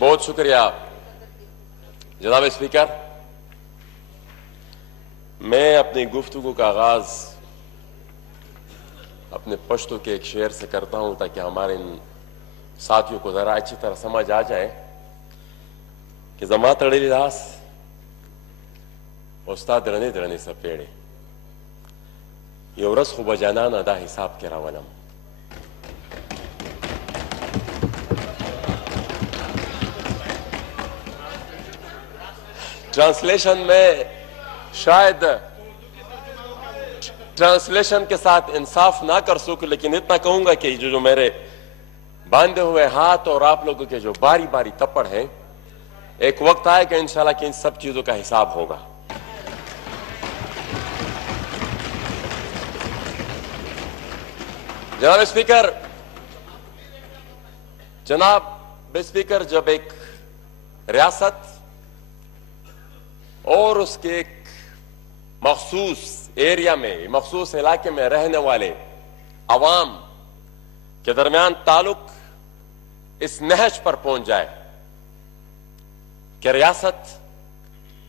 بہت شکریہ جناب اسپیکر. میں اپنی گفتگو کا آغاز اپنے پشتو کے ایک شعر سے کرتا ہوں تاکہ ہمارے ان ساتھیوں کو ذرا اچھی طرح سمجھ آ جائے کہ زما تڑلی لاس استاد رنے درنے سپیڑے یو ورځ خو به جانانه دا حساب کې راولم. ٹرانسلیشن میں شاید ٹرانسلیشن کے ساتھ انصاف نہ کر سکوں، لیکن اتنا کہوں گا کہ جو میرے باندھے ہوئے ہاتھ اور آپ لوگوں کے جو باری باری تپڑ ہیں، ایک وقت آئے کہ انشاءاللہ کہ ان سب چیزوں کا حساب ہوگا. جناب اسپیکر جب ایک ریاست اور اس کے ایک مخصوص ایریا میں مخصوص علاقے میں رہنے والے عوام کے درمیان تعلق اس نہج پر پہنچ جائے کہ ریاست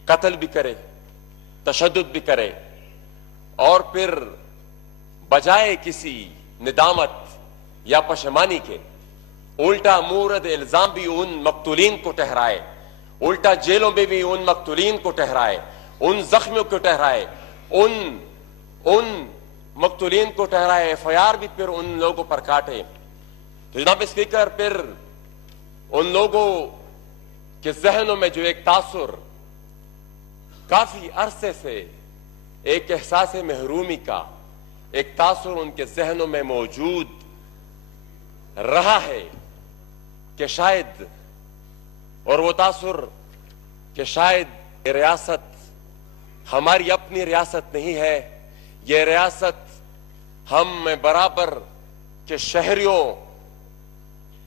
قتل بھی کرے، تشدد بھی کرے، اور پھر بجائے کسی ندامت یا پشیمانی کے الٹا مورد الزام بھی ان مقتولین کو ٹھہرائے، الٹا جیلوں میں بھی ان مقتولین کو ٹھہرائے، ان زخمیوں کو ٹھہرائے، ان مقتولین کو ٹھہرائے، ایف آئی آر بھی پھر ان لوگوں پر کاٹے. تو جناب اسپیکر، پھر ان لوگوں کے ذہنوں میں جو ایک تاثر کافی عرصے سے ایک احساس محرومی کا ایک تاثر ان کے ذہنوں میں موجود رہا ہے کہ شاید، اور وہ تاثر کہ شاید یہ ریاست ہماری اپنی ریاست نہیں ہے، یہ ریاست ہم برابر کے شہریوں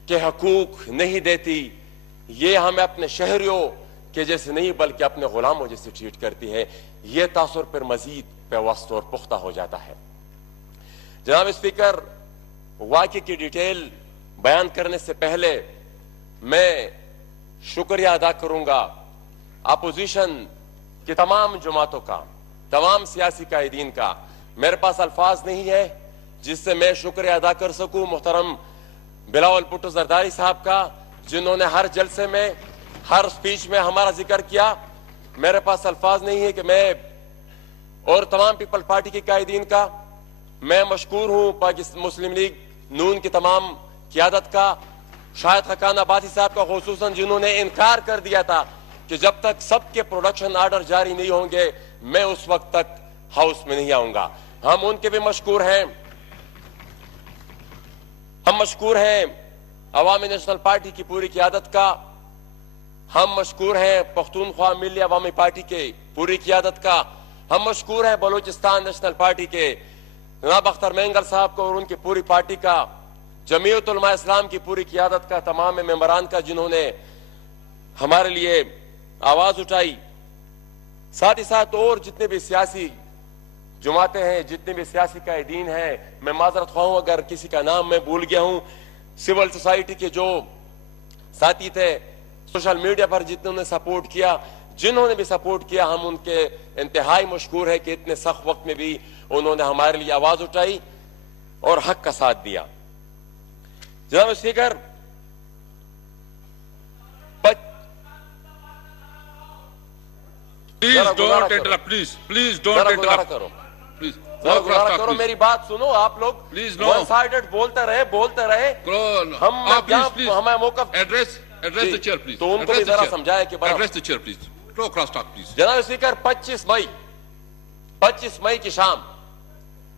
کے حقوق نہیں دیتی، یہ ہمیں اپنے شہریوں کے جیسے نہیں بلکہ اپنے غلاموں جیسے ٹریٹ کرتی ہے. یہ تاثر پر مزید پیوست اور پختہ ہو جاتا ہے. جناب اسپیکر، واقعے کی ڈیٹیل بیان کرنے سے پہلے میں شکریہ ادا کروں گا اپوزیشن کی تمام جماعتوں کا، تمام سیاسی قائدین کا. میرے پاس الفاظ نہیں ہے جس سے میں شکریہ ادا کر سکوں محترم بلاول بھٹو زرداری صاحب کا، جنہوں نے ہر جلسے میں، ہر سپیچ میں ہمارا ذکر کیا. میرے پاس الفاظ نہیں ہے کہ میں، اور تمام پیپل پارٹی کی قائدین کا میں مشکور ہوں، پاکستان مسلم لیگ نون کی تمام قیادت کا، شاہد خاقان آبادی صاحب کا خصوصاً، جنہوں نے انکار کر دیا تھا کہ جب تک سب کے پروڈکشن آرڈر جاری نہیں ہوں گے میں اس وقت تک ہاؤس میں نہیں آؤں گا. ہم ان کے بھی مشکور ہیں. ہم مشکور ہیں عوامی نیشنل پارٹی کی پوری قیادت کا، ہم مشکور ہیں پختونخوا ملی عوامی پارٹی کے پوری قیادت کا، ہم مشکور ہیں بلوچستان نیشنل پارٹی کے جناب اختر مینگل صاحب کو اور ان کی پوری پارٹی کا، جمعیت علماء اسلام کی پوری قیادت کا، تمام ممبران کا جنہوں نے ہمارے لیے آواز اٹھائی. ساتھ ہی ساتھ اور جتنے بھی سیاسی جماعتیں ہیں، جتنے بھی سیاسی قائدین ہیں، میں معذرت خواہ ہوں اگر کسی کا نام میں بھول گیا ہوں. سول سوسائٹی کے جو ساتھی تھے، سوشل میڈیا پر جتنوں نے سپورٹ کیا، جنہوں نے بھی سپورٹ کیا، ہم ان کے انتہائی مشکور ہے کہ اتنے سخت وقت میں بھی انہوں نے ہمارے لیے آواز اٹھائی اور حق کا ساتھ دیا. جناب اسپیکر، کرو میری بات سنو. آپ لوگ ون سائیڈڈ بولتے رہے ہمیں موقف تو ان کو بھی ذرا سمجھائے کہ جناب اسپیکر، 25 مئی کی شام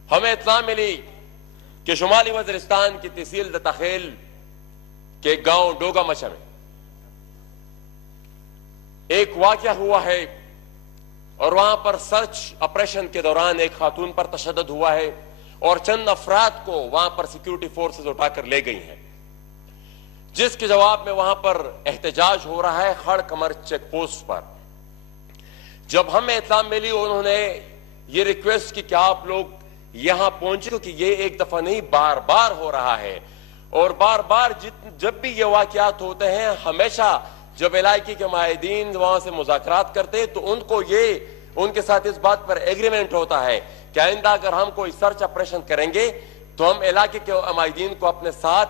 ہمیں اطلاع ملی کہ شمالی وزیرستان کی تحصیل دتاخیل کے گاؤں ڈوگا مچا میں ایک واقعہ ہوا ہے، اور وہاں پر سرچ آپریشن کے دوران ایک خاتون پر تشدد ہوا ہے اور چند افراد کو وہاں پر سیکیورٹی فورسز اٹھا کر لے گئی ہیں، جس کے جواب میں وہاں پر احتجاج ہو رہا ہے خڑ کمر چیک پوسٹ پر. جب ہمیں اطلاع ملی انہوں نے یہ ریکویسٹ کی کہ آپ لوگ یہاں پہنچے، کیونکہ یہ ایک دفعہ نہیں بار بار ہو رہا ہے، اور بار بار جب بھی یہ واقعات ہوتے ہیں ہمیشہ جب علاقے کے معاہدین وہاں سے مذاکرات کرتے تو ان کے ساتھ اس بات پر ایگریمنٹ ہوتا ہے کہ آئندہ اگر ہم کوئی سرچ آپریشن کریں گے تو ہم علاقے کے معاہدین کو اپنے ساتھ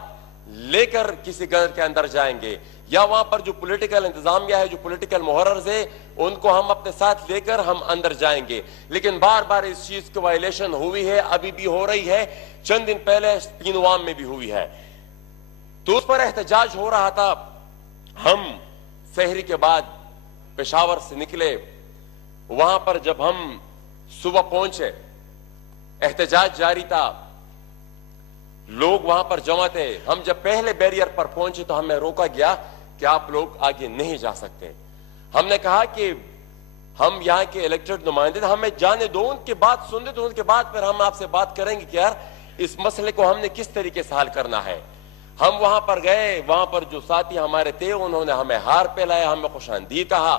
لے کر کسی گھر کے اندر جائیں گے، یا وہاں پر جو پولیٹیکل انتظامیہ ہے، جو پولیٹیکل محررز ہے، ان کو ہم اپنے ساتھ لے کر ہم اندر جائیں گے۔ لیکن بار بار اس چیز کی وائلیشن ہوئی ہے، ابھی بھی ہو رہی ہے، چند دن پہلے پینوام میں بھی ہوئی ہے، تو اس پر احتجاج ہو رہا تھا۔ ہم سحری کے بعد پشاور سے نکلے، وہاں پر جب ہم صبح پہنچے احتجاج جاری تھا، لوگ وہاں پر جمع تھے۔ ہم جب پہلے بیریئر پر پہنچے تو ہمیں روکا گیا کہ آپ لوگ آگے نہیں جا سکتے۔ ہم نے کہا کہ ہم یہاں کے الیکٹڈ نمائندے، ہمیں جانے دو، ان کی بات سن لیں تو ان کے بعد پھر ہم آپ سے بات کریں گے کہ یار اس مسئلے کو ہم نے کس طریقے سے حل کرنا ہے۔ ہم وہاں پر گئے، وہاں پر جو ساتھی ہمارے تھے انہوں نے ہمیں ہار پہلایا، ہمیں خوش آمدید کہا۔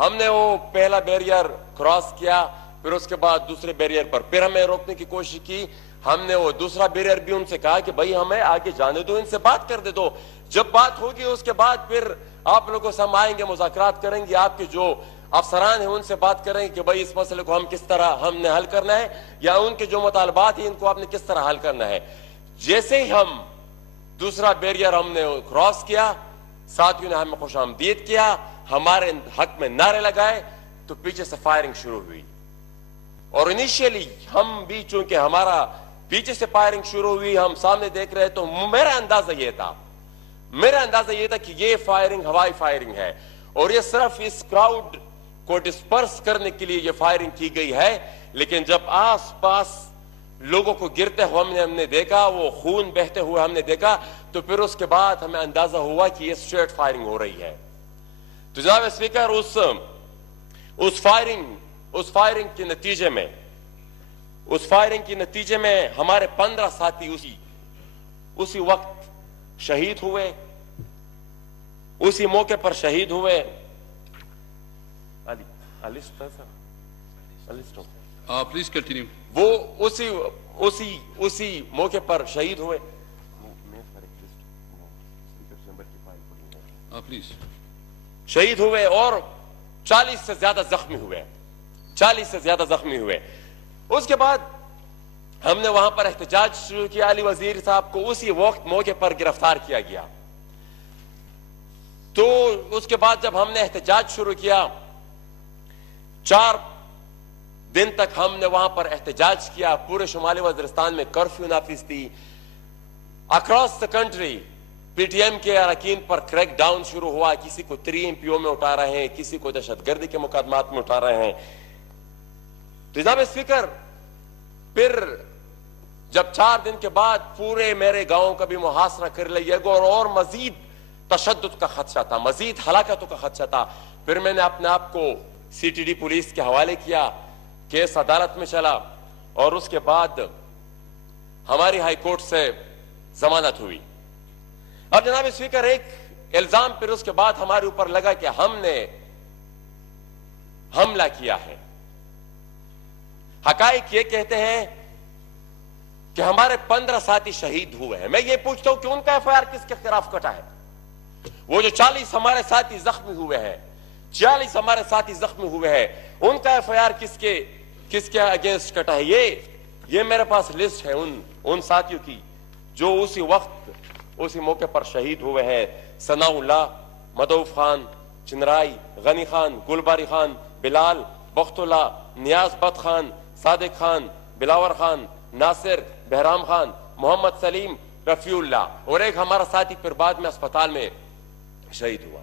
ہم نے وہ پہلا بیریئر کراس کیا، پھر اس کے بعد دوسرے بیریئر پر پھر ہمیں روکنے کی کوشش کی۔ ہم نے وہ دوسرا بیریئر بھی ان سے کہا کہ بھائی ہمیں آگے جانے دو، ان سے بات کر دے دو، جب بات ہوگی اس کے بعد پھر آپ لوگوں سے ہم آئیں گے، مذاکرات کریں گے، آپ کے جو افسران ہیں ان سے بات کریں گے کہ بھائی اس مسئلے کو ہم کس طرح ہم نے حل کرنا ہے، یا ان کے جو مطالبات ہیں ان کو آپ نے کس طرح حل کرنا ہے۔ جیسے ہی ہم دوسرا بیریئر ہم نے کراس کیا، ساتھیوں نے ہمیں خوش آمدید کیا، ہمارے حق میں نعرے لگائے، تو پیچھے سے فائرنگ شروع ہوئی۔ اور انیشیلی ہم بھی چونکہ ہمارا پیچھے سے فائرنگ شروع ہوئی، ہم سامنے دیکھ رہے تو میرا اندازہ یہ تھا کہ یہ فائرنگ ہوائی فائرنگ ہے، اور یہ صرف اس کراؤڈ کو ڈسپرس کرنے کے لیے یہ فائرنگ کی گئی ہے۔ لیکن جب آس پاس لوگوں کو گرتے ہوئے ہم نے دیکھا، وہ خون بہتے ہوئے ہم نے دیکھا، تو پھر اس کے بعد ہمیں اندازہ ہوا کہ یہ اسٹریٹ فائرنگ ہو رہی ہے۔ تو جناب اسپیکر، اس فائرنگ کے نتیجے میں ہمارے 15 ساتھی اسی وقت شہید ہوئے، اسی موقع پر شہید ہوئے۔ Please continue. وہ اسی موقع پر شہید ہوئے، پلیز شہید ہوئے، اور 40 سے زیادہ زخمی ہوئے۔ اس کے بعد ہم نے وہاں پر احتجاج شروع کیا، علی وزیر صاحب کو اسی وقت موقع پر گرفتار کیا گیا۔ تو اس کے بعد جب ہم نے احتجاج شروع کیا، 4 دن تک ہم نے وہاں پر احتجاج کیا۔ پورے شمالی وزیرستان میں کرفیو نافذ تھی۔ Across the country P T M کے اراکین پر کریک ڈاؤن شروع ہوا، کسی کو 3 MPO میں اٹھا رہے ہیں، کسی کو دہشت گردی کے مقدمات میں اٹھا رہے ہیں۔ تو جناب اسپیکر، پھر جب 4 دن کے بعد پورے میرے گاؤں کا بھی محاصرہ کر لیا گیا، اور مزید تشدد کا خدشہ تھا، مزید ہلاکتوں کا خدشہ تھا، پھر میں نے اپنے آپ کو CTD پولیس کے حوالے کیا، کیس عدالت میں چلا، اور اس کے بعد ہماری ہائی کورٹ سے ضمانت ہوئی۔ اب جناب اسپیکر، ایک الزام پھر اس کے بعد ہمارے اوپر لگا کہ ہم نے حملہ کیا ہے۔ حقائق یہ کہتے ہیں کہ ہمارے 15 ساتھی شہید ہوئے ہیں۔ میں یہ پوچھتا ہوں کہ ان کا FIR کس کے خلاف کٹا ہے؟ وہ جو 40 ہمارے ساتھی زخمی ہوئے ہیں، 46 ہمارے ساتھی زخمی ہوئے ہیں، ان کا FIR کس کے اگینسٹ کٹا ہے؟ یہ میرے پاس لسٹ ہے ان ساتھیوں کی جو اسی وقت اسی موقع پر شہید ہوئے ہیں۔ ثناء اللہ، مدعوف خان، چنرائی، غنی خان، گلباری خان، بلال، بخت اللہ، نیاز بت خان، صادق خان، بلاور خان، ناصر، بہرام خان، محمد سلیم، رفیع اللہ، اور ایک ہمارا ساتھی پھر بعد میں اسپتال میں شہید ہوا۔